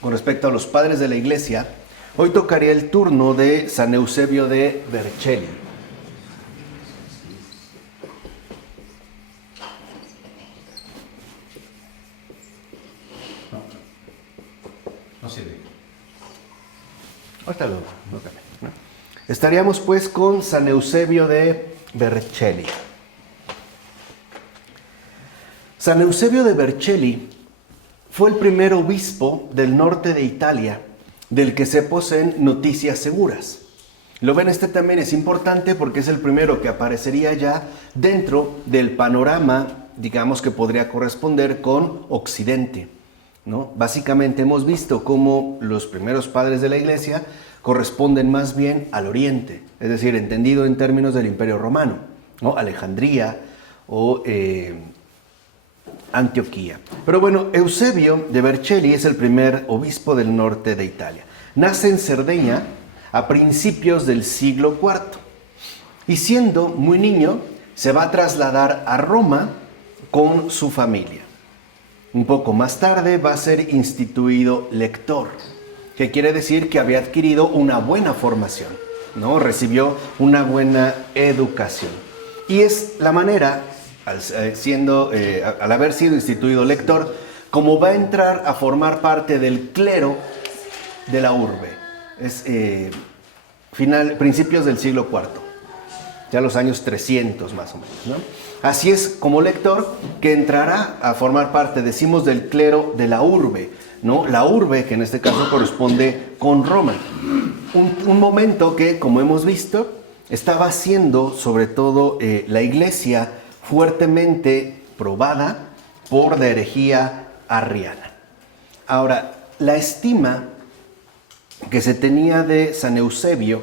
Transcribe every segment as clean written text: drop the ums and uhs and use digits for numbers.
Con respecto a los padres de la Iglesia, hoy tocaría el turno de San Eusebio de Vercelli. No sirve. Ahorita lo cambio, ¿no? Estaríamos pues con San Eusebio de Vercelli. San Eusebio de Vercelli fue el primer obispo del norte de Italia del que se poseen noticias seguras. Lo ven, este también es importante porque es el primero que aparecería ya dentro del panorama, digamos, que podría corresponder con Occidente, ¿no? Básicamente hemos visto cómo los primeros padres de la Iglesia corresponden más bien al Oriente, es decir, entendido en términos del Imperio Romano, ¿no? Alejandría o Antioquía. Pero bueno, Eusebio de Vercelli es el primer obispo del norte de Italia. Nace en Cerdeña a principios del siglo IV y siendo muy niño se va a trasladar a Roma con su familia. Un poco más tarde va a ser instituido lector, que quiere decir que había adquirido una buena formación, ¿no? Recibió una buena educación. Y es la manera, al haber sido instituido lector, como va a entrar a formar parte del clero de la urbe. Es principios del siglo IV, ya los años 300 más o menos, ¿no? Así es como lector que entrará a formar parte, decimos, del clero de la urbe, ¿no? La urbe, que en este caso corresponde con Roma. Un momento que, como hemos visto, estaba siendo sobre todo la Iglesia fuertemente probada por la herejía arriana. Ahora, la estima que se tenía de San Eusebio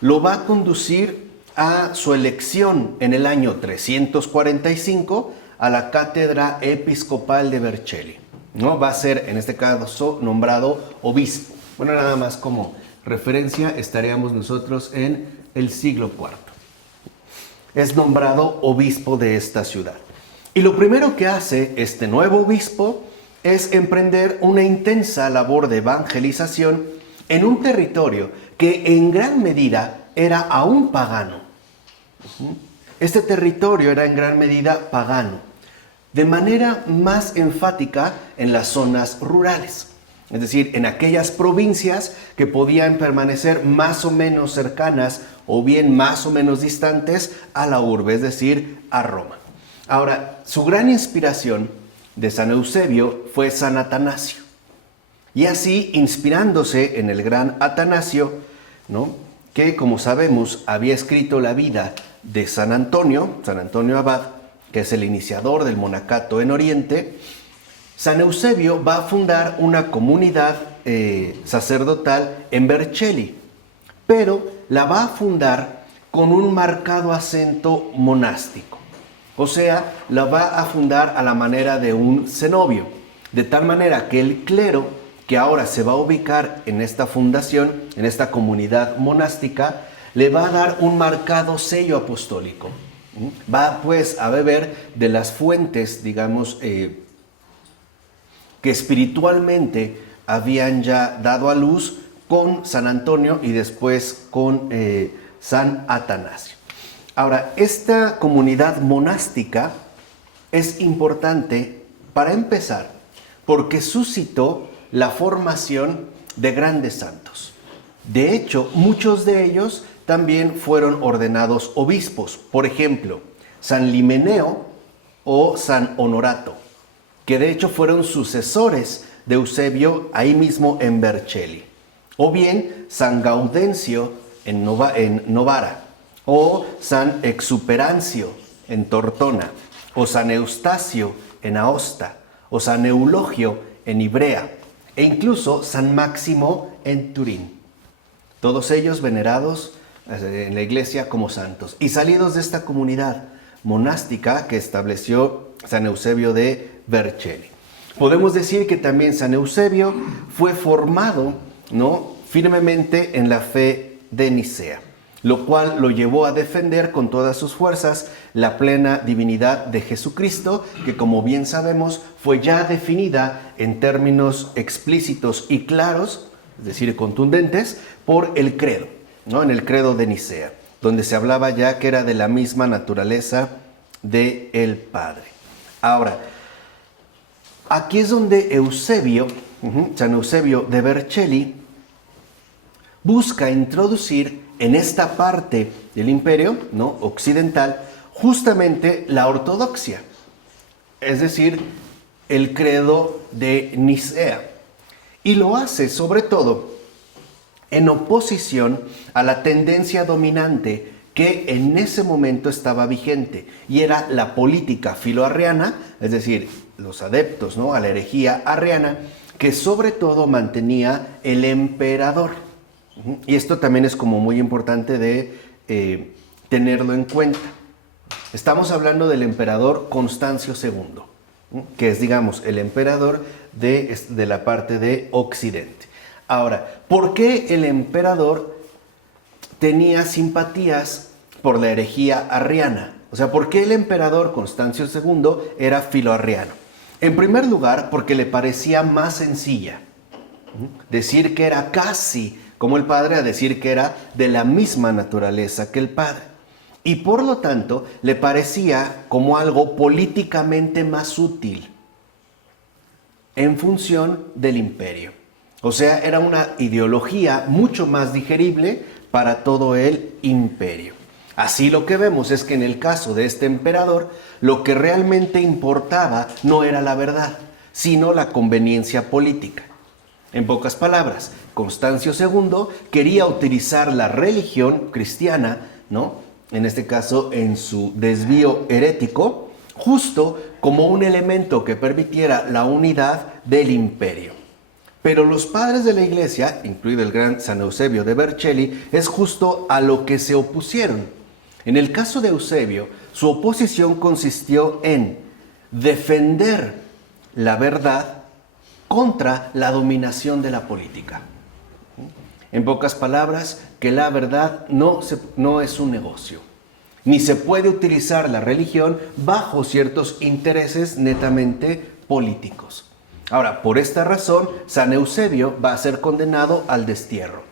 lo va a conducir a su elección en el año 345 a la cátedra episcopal de Vercelli, ¿no? Va a ser, en este caso, nombrado obispo. Bueno, nada más como referencia, estaríamos nosotros en el siglo IV. Es nombrado obispo de esta ciudad. Y lo primero que hace este nuevo obispo es emprender una intensa labor de evangelización en un territorio que en gran medida era aún pagano. Este territorio era en gran medida pagano, de manera más enfática en las zonas rurales, es decir, en aquellas provincias que podían permanecer más o menos cercanas o bien más o menos distantes a la urbe, es decir, a Roma. Ahora, su gran inspiración de San Eusebio fue San Atanasio. Y así, inspirándose en el gran Atanasio, ¿no?, que, como sabemos, había escrito la vida de San Antonio Abad, que es el iniciador del monacato en Oriente, San Eusebio va a fundar una comunidad sacerdotal en Vercelli, pero la va a fundar con un marcado acento monástico. O sea, la va a fundar a la manera de un cenobio, de tal manera que el clero que ahora se va a ubicar en esta fundación, en esta comunidad monástica, le va a dar un marcado sello apostólico. Va pues a beber de las fuentes, digamos, que espiritualmente habían ya dado a luz con San Antonio y después con San Atanasio. Ahora, esta comunidad monástica es importante para empezar porque suscitó la formación de grandes santos. De hecho, muchos de ellos también fueron ordenados obispos. Por ejemplo, San Limeneo o San Honorato, que de hecho fueron sucesores de Eusebio ahí mismo en Vercelli. O bien San Gaudencio en Novara, o San Exuperancio en Tortona, o San Eustacio en Aosta, o San Eulogio en Ivrea, e incluso San Máximo en Turín. Todos ellos venerados en la iglesia como santos y salidos de esta comunidad monástica que estableció San Eusebio de Vercelli. Podemos decir que también San Eusebio fue formado, ¿no?, firmemente en la fe de Nicea. lo cual lo llevó a defender con todas sus fuerzas la plena divinidad de Jesucristo, que como bien sabemos fue ya definida en términos explícitos y claros, es decir, contundentes, por el credo, ¿no? En el credo de Nicea, donde se hablaba ya que era de la misma naturaleza del Padre. Ahora, aquí es donde Eusebio, San Eusebio de Vercelli, busca introducir en esta parte del imperio, ¿no?, occidental, justamente la ortodoxia, es decir, el credo de Nicea. Y lo hace sobre todo en oposición a la tendencia dominante que en ese momento estaba vigente, y era la política filoarriana, es decir, los adeptos, ¿no?, a la herejía arriana, que sobre todo mantenía el emperador. Y esto también es como muy importante de tenerlo en cuenta. Estamos hablando del emperador Constancio II, que es, digamos, el emperador de la parte de Occidente. Ahora, ¿por qué el emperador tenía simpatías por la herejía arriana? O sea, ¿por qué el emperador Constancio II era filoarriano? En primer lugar, porque le parecía más sencilla decir que era casi como el Padre a decir que era de la misma naturaleza que el Padre. Y por lo tanto, le parecía como algo políticamente más útil en función del imperio. O sea, era una ideología mucho más digerible para todo el imperio. Así lo que vemos es que en el caso de este emperador, lo que realmente importaba no era la verdad, sino la conveniencia política. En pocas palabras, Constancio II quería utilizar la religión cristiana, ¿no?, en este caso en su desvío herético, justo como un elemento que permitiera la unidad del imperio. Pero los padres de la Iglesia, incluido el gran San Eusebio de Vercelli, es justo a lo que se opusieron. En el caso de Eusebio, su oposición consistió en defender la verdad contra la dominación de la política. En pocas palabras, que la verdad no es un negocio, ni se puede utilizar la religión bajo ciertos intereses netamente políticos. Ahora, por esta razón, San Eusebio va a ser condenado al destierro.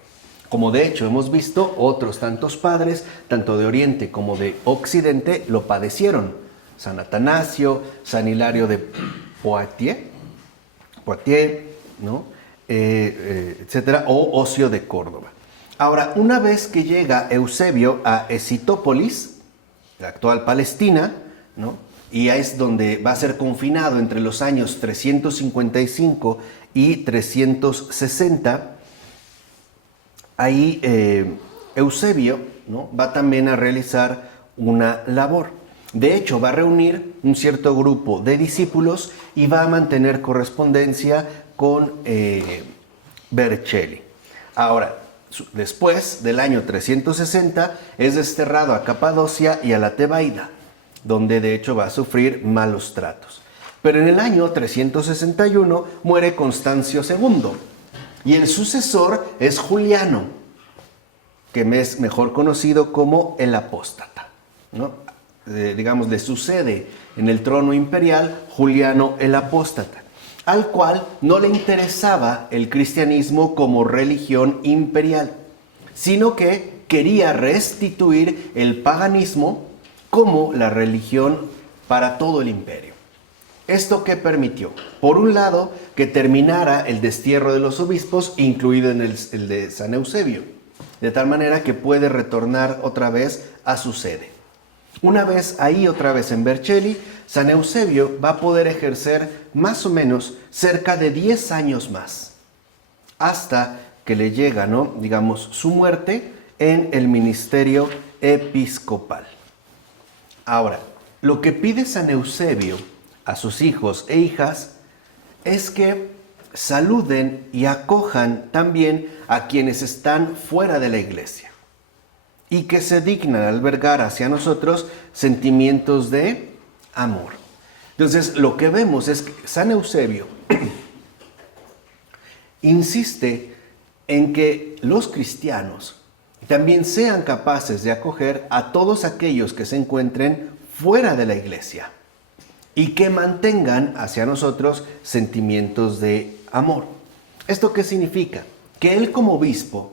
Como de hecho hemos visto, otros tantos padres, tanto de Oriente como de Occidente, lo padecieron. San Atanasio, San Hilario de Poitiers, ¿no?, etcétera, o Ocio de Córdoba. Ahora, una vez que llega Eusebio a Escitópolis, la actual Palestina, ¿no?, y es donde va a ser confinado entre los años 355 y 360, ahí Eusebio, ¿no?, va también a realizar una labor. De hecho, va a reunir un cierto grupo de discípulos y va a mantener correspondencia con Vercelli. Ahora, después del año 360, es desterrado a Capadocia y a la Tebaida, donde de hecho va a sufrir malos tratos. Pero en el año 361 muere Constancio II, y el sucesor es Juliano, que es mejor conocido como el apóstata, ¿no? Digamos, le sucede en el trono imperial Juliano el apóstata, al cual no le interesaba el cristianismo como religión imperial, sino que quería restituir el paganismo como la religión para todo el imperio. ¿Esto qué permitió? Por un lado, que terminara el destierro de los obispos, incluido en el de San Eusebio, de tal manera que puede retornar otra vez a su sede. Una vez ahí, otra vez en Vercelli, San Eusebio va a poder ejercer más o menos cerca de 10 años más, hasta que le llega, ¿no?, digamos, su muerte en el ministerio episcopal. Ahora, lo que pide San Eusebio a sus hijos e hijas es que saluden y acojan también a quienes están fuera de la iglesia, y que se dignan albergar hacia nosotros sentimientos de amor. Entonces, lo que vemos es que San Eusebio insiste en que los cristianos también sean capaces de acoger a todos aquellos que se encuentren fuera de la iglesia y que mantengan hacia nosotros sentimientos de amor. ¿Esto qué significa? Que él como obispo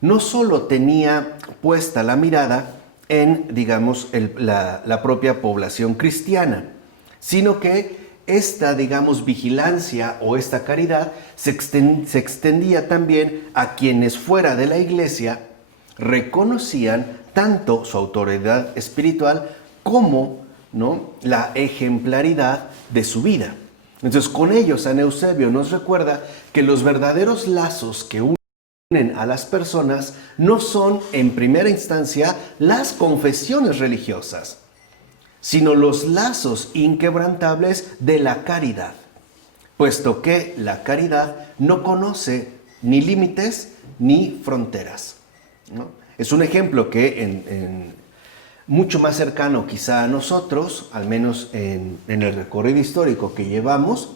no solo tenía puesta la mirada en, digamos, la propia población cristiana, sino que esta, digamos, vigilancia o esta caridad se extendía también a quienes fuera de la iglesia reconocían tanto su autoridad espiritual como, ¿no?, la ejemplaridad de su vida. Entonces, con ello, San Eusebio nos recuerda que los verdaderos lazos que unen a las personas no son, en primera instancia, las confesiones religiosas, sino los lazos inquebrantables de la caridad, puesto que la caridad no conoce ni límites ni fronteras, ¿no? Es un ejemplo que mucho más cercano quizá a nosotros, al menos en el recorrido histórico que llevamos,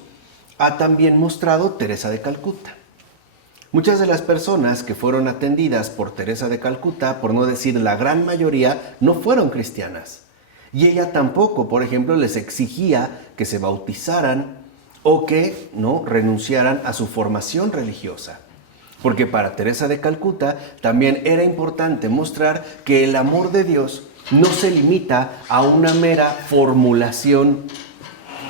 ha también mostrado Teresa de Calcuta. Muchas de las personas que fueron atendidas por Teresa de Calcuta, por no decir la gran mayoría, no fueron cristianas. Y ella tampoco, por ejemplo, les exigía que se bautizaran o que no renunciaran a su formación religiosa. Porque para Teresa de Calcuta también era importante mostrar que el amor de Dios no se limita a una mera formulación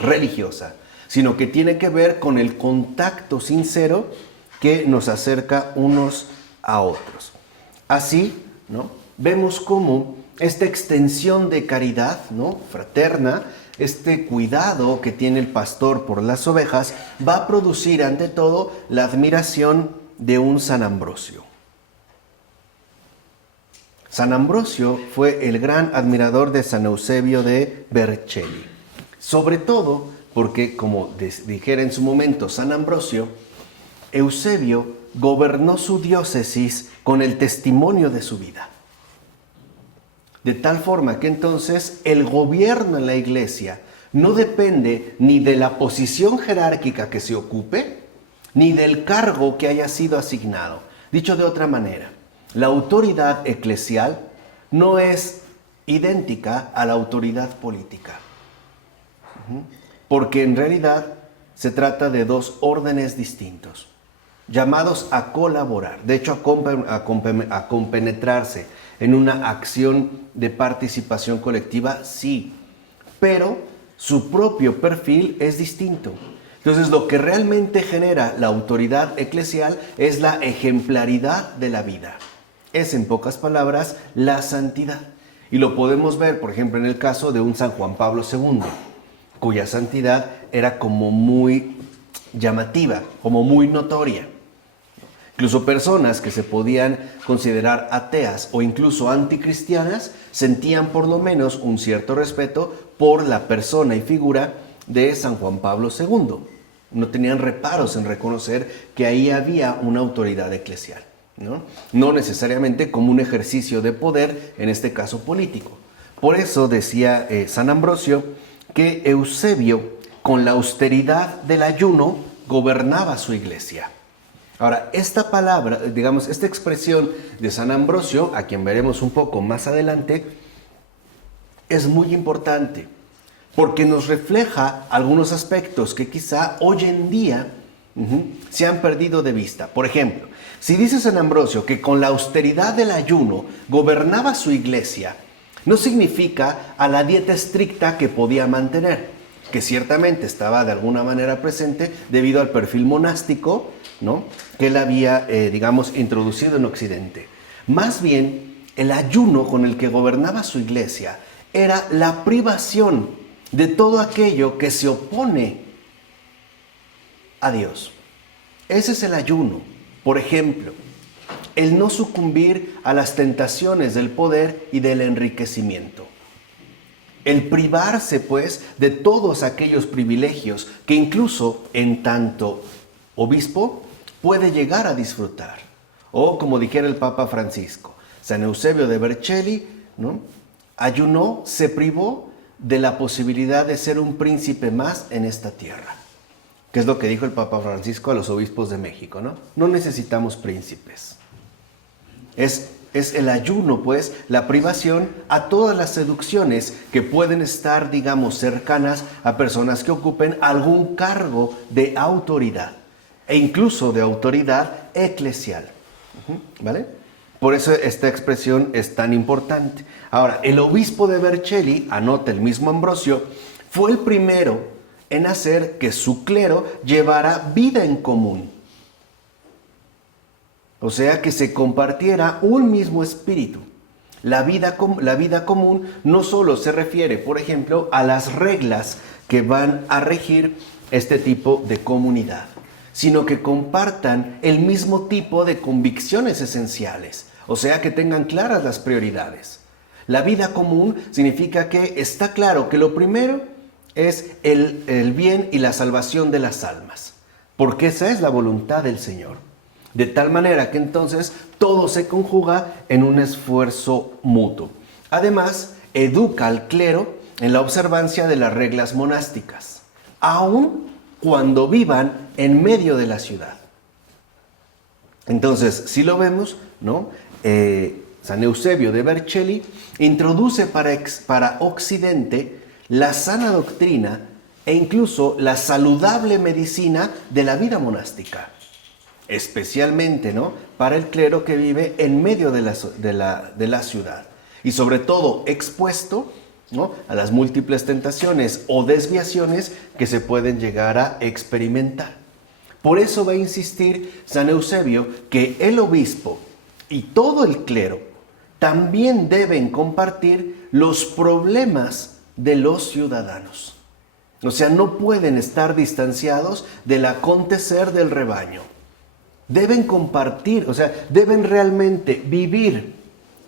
religiosa, sino que tiene que ver con el contacto sincero que nos acerca unos a otros. Así, ¿no?, vemos cómo esta extensión de caridad, ¿no?, fraterna, este cuidado que tiene el pastor por las ovejas, va a producir ante todo la admiración de un San Ambrosio. San Ambrosio fue el gran admirador de San Eusebio de Vercelli, sobre todo porque, como dijera en su momento San Ambrosio, Eusebio gobernó su diócesis con el testimonio de su vida. De tal forma que entonces el gobierno en la iglesia no depende ni de la posición jerárquica que se ocupe, ni del cargo que haya sido asignado. Dicho de otra manera, la autoridad eclesial no es idéntica a la autoridad política, porque en realidad se trata de dos órdenes distintos, llamados a colaborar, de hecho a compenetrarse en una acción de participación colectiva, sí, pero su propio perfil es distinto. Entonces, lo que realmente genera la autoridad eclesial es la ejemplaridad de la vida. Es, en pocas palabras, la santidad. Y lo podemos ver, por ejemplo, en el caso de un San Juan Pablo II, cuya santidad era como muy llamativa, como muy notoria. Incluso personas que se podían considerar ateas o incluso anticristianas sentían por lo menos un cierto respeto por la persona y figura de San Juan Pablo II. No tenían reparos en reconocer que ahí había una autoridad eclesial, no necesariamente como un ejercicio de poder, en este caso político. Por eso decía San Ambrosio que Eusebio, con la austeridad del ayuno, gobernaba su iglesia. Ahora, esta palabra, digamos, esta expresión de San Ambrosio, a quien veremos un poco más adelante, es muy importante porque nos refleja algunos aspectos que quizá hoy en día se han perdido de vista. Por ejemplo, si dice San Ambrosio que con la austeridad del ayuno gobernaba su iglesia, no significa a la dieta estricta que podía mantener, que ciertamente estaba de alguna manera presente debido al perfil monástico, ¿no?, que él había, introducido en Occidente. Más bien, el ayuno con el que gobernaba su iglesia era la privación de todo aquello que se opone a Dios. Ese es el ayuno. Por ejemplo, el no sucumbir a las tentaciones del poder y del enriquecimiento. El privarse, pues, de todos aquellos privilegios que incluso en tanto obispo puede llegar a disfrutar. O, como dijera el Papa Francisco, San Eusebio de Vercelli, ¿no?, ayunó, se privó de la posibilidad de ser un príncipe más en esta tierra. Que es lo que dijo el Papa Francisco a los obispos de México, ¿no? No necesitamos príncipes. Es Es el ayuno, pues, la privación a todas las seducciones que pueden estar, digamos, cercanas a personas que ocupen algún cargo de autoridad e incluso de autoridad eclesial. ¿Vale? Por eso esta expresión es tan importante. Ahora, el obispo de Vercelli, anota el mismo Ambrosio, fue el primero en hacer que su clero llevara vida en común. O sea, que se compartiera un mismo espíritu. La vida común no solo se refiere, por ejemplo, a las reglas que van a regir este tipo de comunidad, sino que compartan el mismo tipo de convicciones esenciales, o sea, que tengan claras las prioridades. La vida común significa que está claro que lo primero es el bien y la salvación de las almas, porque esa es la voluntad del Señor. De tal manera que entonces todo se conjuga en un esfuerzo mutuo. Además, educa al clero en la observancia de las reglas monásticas, aun cuando vivan en medio de la ciudad. Entonces, si lo vemos, ¿no? San Eusebio de Vercelli introduce para Occidente la sana doctrina e incluso la saludable medicina de la vida monástica. Especialmente, ¿no?, para el clero que vive en medio de la ciudad y sobre todo expuesto, ¿no?, a las múltiples tentaciones o desviaciones que se pueden llegar a experimentar. Por eso va a insistir San Eusebio que el obispo y todo el clero también deben compartir los problemas de los ciudadanos. O sea, no pueden estar distanciados del acontecer del rebaño. Deben compartir, o sea, deben realmente vivir,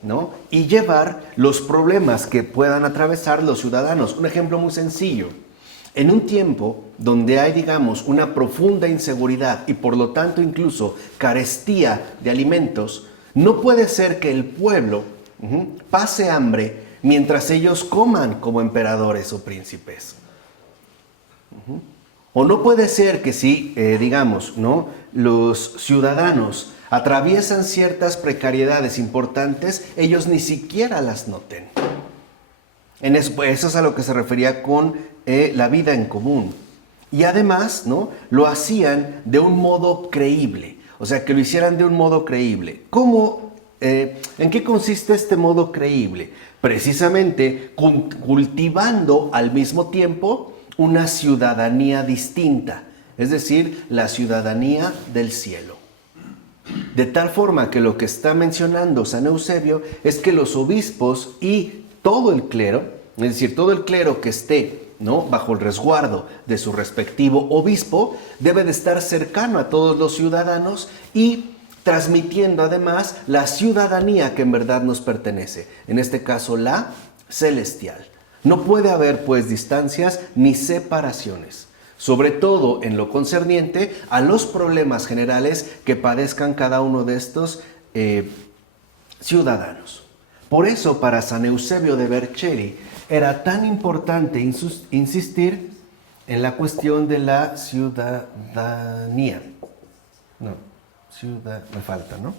¿no?, y llevar los problemas que puedan atravesar los ciudadanos. Un ejemplo muy sencillo. En un tiempo donde hay, digamos, una profunda inseguridad y por lo tanto incluso carestía de alimentos, no puede ser que el pueblo pase hambre mientras ellos coman como emperadores o príncipes. O no puede ser que si, digamos, ¿no?, los ciudadanos atraviesan ciertas precariedades importantes, ellos ni siquiera las noten. Eso es a lo que se refería con la vida en común. Y además, ¿no?, lo hacían de un modo creíble. O sea, que lo hicieran de un modo creíble. ¿Cómo? ¿En qué consiste este modo creíble? Precisamente cultivando al mismo tiempo una ciudadanía distinta, es decir, la ciudadanía del cielo. De tal forma que lo que está mencionando San Eusebio es que los obispos y todo el clero, es decir, todo el clero que esté, ¿no?, bajo el resguardo de su respectivo obispo, debe de estar cercano a todos los ciudadanos y transmitiendo además la ciudadanía que en verdad nos pertenece, en este caso la celestial. No puede haber, pues, distancias ni separaciones, sobre todo en lo concerniente a los problemas generales que padezcan cada uno de estos ciudadanos. Por eso, para San Eusebio de Vercelli era tan importante insistir en la cuestión de la ciudadanía. Me falta, ¿no?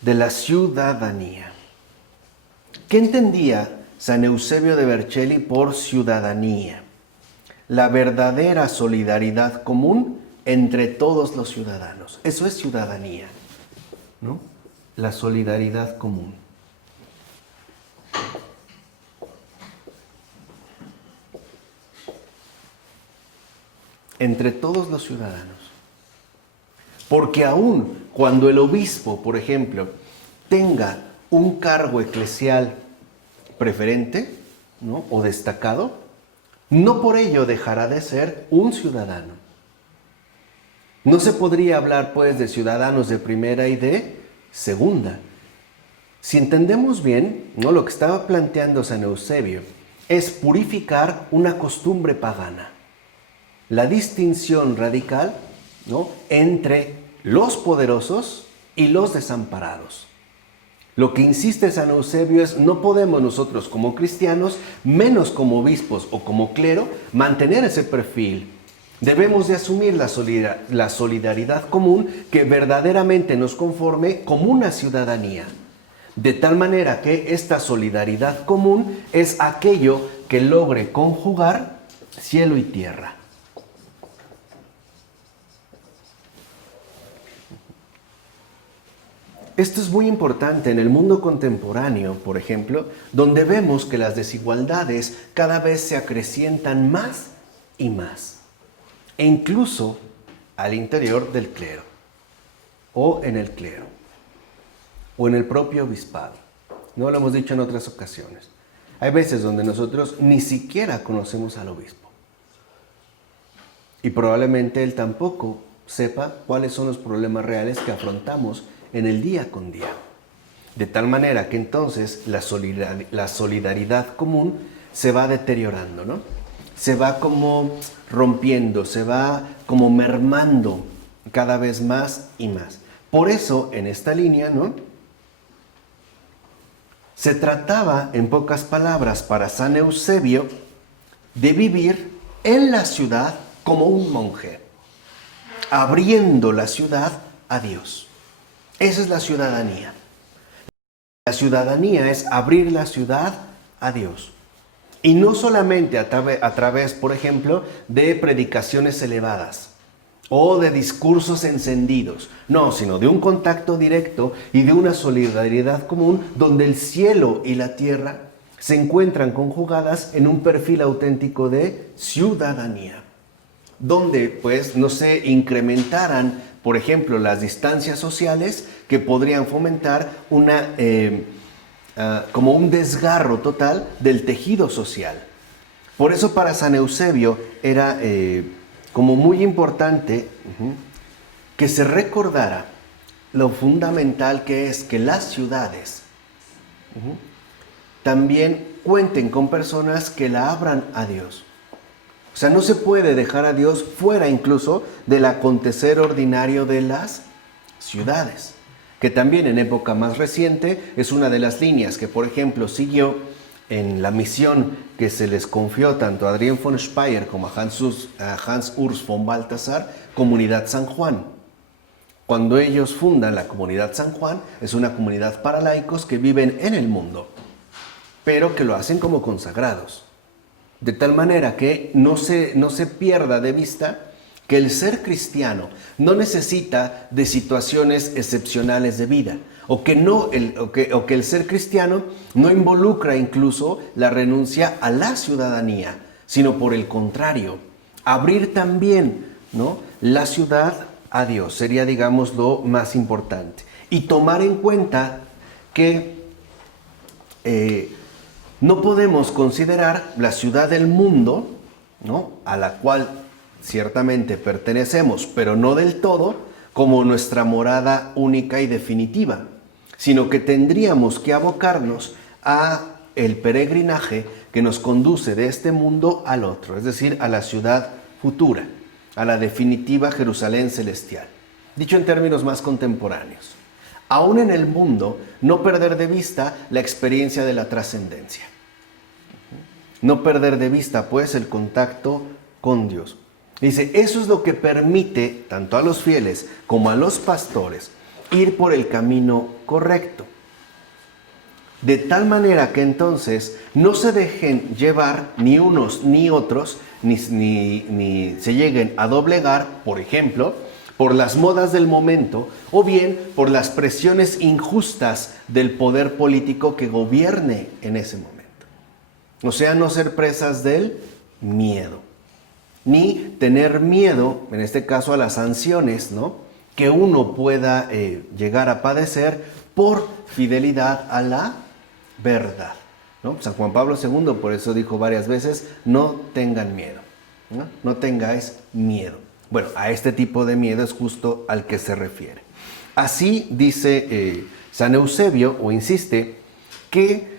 De la ciudadanía. ¿Qué entendía San Eusebio de Vercelli por ciudadanía? La verdadera solidaridad común entre todos los ciudadanos. Eso es ciudadanía, ¿no? La solidaridad común. Entre todos los ciudadanos. Porque aun cuando el obispo, por ejemplo, tenga un cargo eclesial preferente, ¿no?, o destacado, no por ello dejará de ser un ciudadano. No se podría hablar, pues, de ciudadanos de primera y de segunda. Si entendemos bien, ¿no?, lo que estaba planteando San Eusebio es purificar una costumbre pagana. La distinción radical, ¿no?, entre los poderosos y los desamparados. Lo que insiste San Eusebio es: no podemos nosotros como cristianos, menos como obispos o como clero, mantener ese perfil. Debemos de asumir la solidaridad común que verdaderamente nos conforme como una ciudadanía. De tal manera que esta solidaridad común es aquello que logre conjugar cielo y tierra. Esto es muy importante en el mundo contemporáneo, por ejemplo, donde vemos que las desigualdades cada vez se acrecientan más y más, e incluso al interior del clero, o en el clero, o en el propio obispado. No lo hemos dicho en otras ocasiones. Hay veces donde nosotros ni siquiera conocemos al obispo, y probablemente él tampoco sepa cuáles son los problemas reales que afrontamos en el día con día. De tal manera que entonces la solidaridad común se va deteriorando, ¿no? Se va como rompiendo, se va como mermando cada vez más y más. Por eso, en esta línea, ¿no?, se trataba, en pocas palabras, para San Eusebio, de vivir en la ciudad como un monje, abriendo la ciudad a Dios. Esa es la ciudadanía. La ciudadanía es abrir la ciudad a Dios. Y no solamente a través, por ejemplo, de predicaciones elevadas o de discursos encendidos. No, sino de un contacto directo y de una solidaridad común donde el cielo y la tierra se encuentran conjugadas en un perfil auténtico de ciudadanía. Donde pues no se incrementaran, por ejemplo, las distancias sociales que podrían fomentar como un desgarro total del tejido social. Por eso para San Eusebio era como muy importante que se recordara lo fundamental que es que las ciudades también cuenten con personas que la abran a Dios. O sea, no se puede dejar a Dios fuera incluso del acontecer ordinario de las ciudades, que también en época más reciente es una de las líneas que, por ejemplo, siguió en la misión que se les confió tanto a Adrien von Speyer como a Hans Urs von Balthasar, Comunidad San Juan. Cuando ellos fundan la Comunidad San Juan, es una comunidad para laicos que viven en el mundo, pero que lo hacen como consagrados. De tal manera que no se pierda de vista que el ser cristiano no necesita de situaciones excepcionales de vida, o que el ser cristiano no involucra incluso la renuncia a la ciudadanía, sino por el contrario, abrir también, ¿no?, la ciudad a Dios sería, digamos, lo más importante. Y tomar en cuenta que no podemos considerar la ciudad del mundo, ¿no?, a la cual ciertamente pertenecemos, pero no del todo, como nuestra morada única y definitiva, sino que tendríamos que abocarnos a el peregrinaje que nos conduce de este mundo al otro, es decir, a la ciudad futura, a la definitiva Jerusalén celestial. Dicho en términos más contemporáneos, aún en el mundo, no perder de vista la experiencia de la trascendencia. No perder de vista, pues, el contacto con Dios. Dice, eso es lo que permite tanto a los fieles como a los pastores ir por el camino correcto. De tal manera que entonces no se dejen llevar ni unos ni otros, ni se lleguen a doblegar, por ejemplo, por las modas del momento o bien por las presiones injustas del poder político que gobierne en ese momento. O sea, no ser presas del miedo, ni tener miedo, en este caso, a las sanciones, ¿no?, que uno pueda llegar a padecer por fidelidad a la verdad, ¿no? San Juan Pablo II por eso dijo varias veces, no tengan miedo, ¿no? No tengáis miedo. Bueno, a este tipo de miedo es justo al que se refiere. Así dice San Eusebio, o insiste, que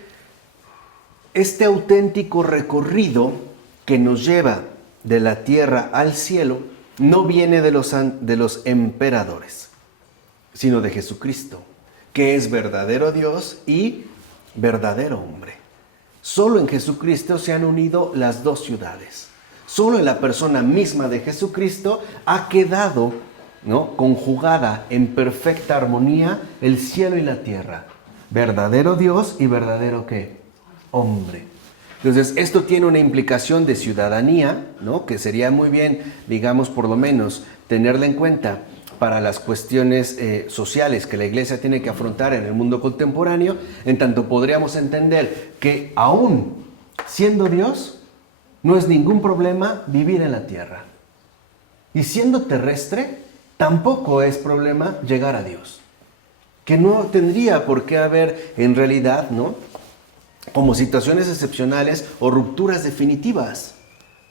este auténtico recorrido que nos lleva de la tierra al cielo no viene de los emperadores, sino de Jesucristo, que es verdadero Dios y verdadero hombre. Solo en Jesucristo se han unido las dos ciudades. Solo en la persona misma de Jesucristo ha quedado, ¿no?, conjugada en perfecta armonía el cielo y la tierra. Verdadero Dios y verdadero ¿qué? Hombre. Entonces, esto tiene una implicación de ciudadanía, ¿no?, que sería muy bien, digamos, por lo menos, tenerla en cuenta para las cuestiones sociales que la Iglesia tiene que afrontar en el mundo contemporáneo, en tanto podríamos entender que aún siendo Dios, no es ningún problema vivir en la tierra. Y siendo terrestre, tampoco es problema llegar a Dios. Que no tendría por qué haber en realidad, ¿no?, como situaciones excepcionales o rupturas definitivas.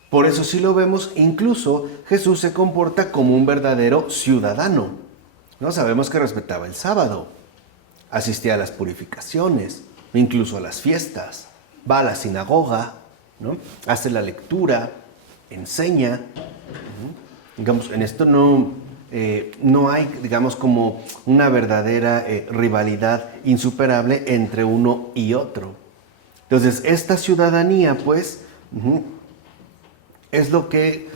Por eso si lo vemos, incluso Jesús se comporta como un verdadero ciudadano. ¿No? Sabemos que respetaba el sábado, asistía a las purificaciones, incluso a las fiestas, va a la sinagoga, ¿no?, hace la lectura, enseña. Digamos, en esto no hay, digamos, como una verdadera rivalidad insuperable entre uno y otro. Entonces, esta ciudadanía, pues, es lo que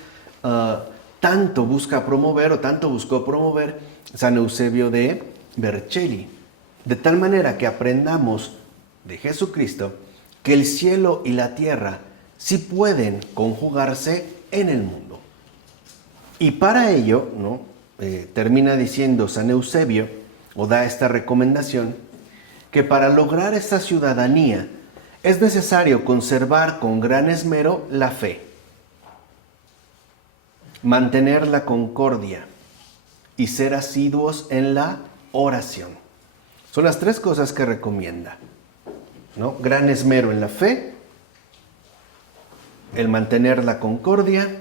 tanto busca promover o tanto buscó promover San Eusebio de Vercelli. De tal manera que aprendamos de Jesucristo que el cielo y la tierra sí pueden conjugarse en el mundo. Y para ello, ¿no?, termina diciendo San Eusebio, o da esta recomendación, que para lograr esta ciudadanía es necesario conservar con gran esmero la fe, mantener la concordia y ser asiduos en la oración. Son las tres cosas que recomienda, ¿no? Gran esmero en la fe, el mantener la concordia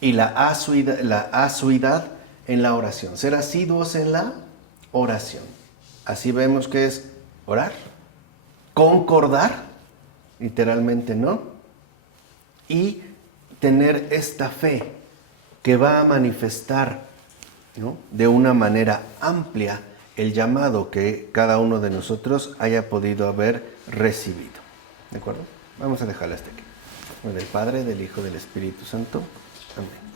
y la asiduidad en la oración. Ser asiduos en la oración. Así vemos que es orar, concordar, literalmente, ¿no?, y tener esta fe que va a manifestar, ¿no?, de una manera amplia el llamado que cada uno de nosotros haya podido haber recibido. ¿De acuerdo? Vamos a dejarla hasta aquí. Del Padre, del Hijo, del Espíritu Santo. Amén.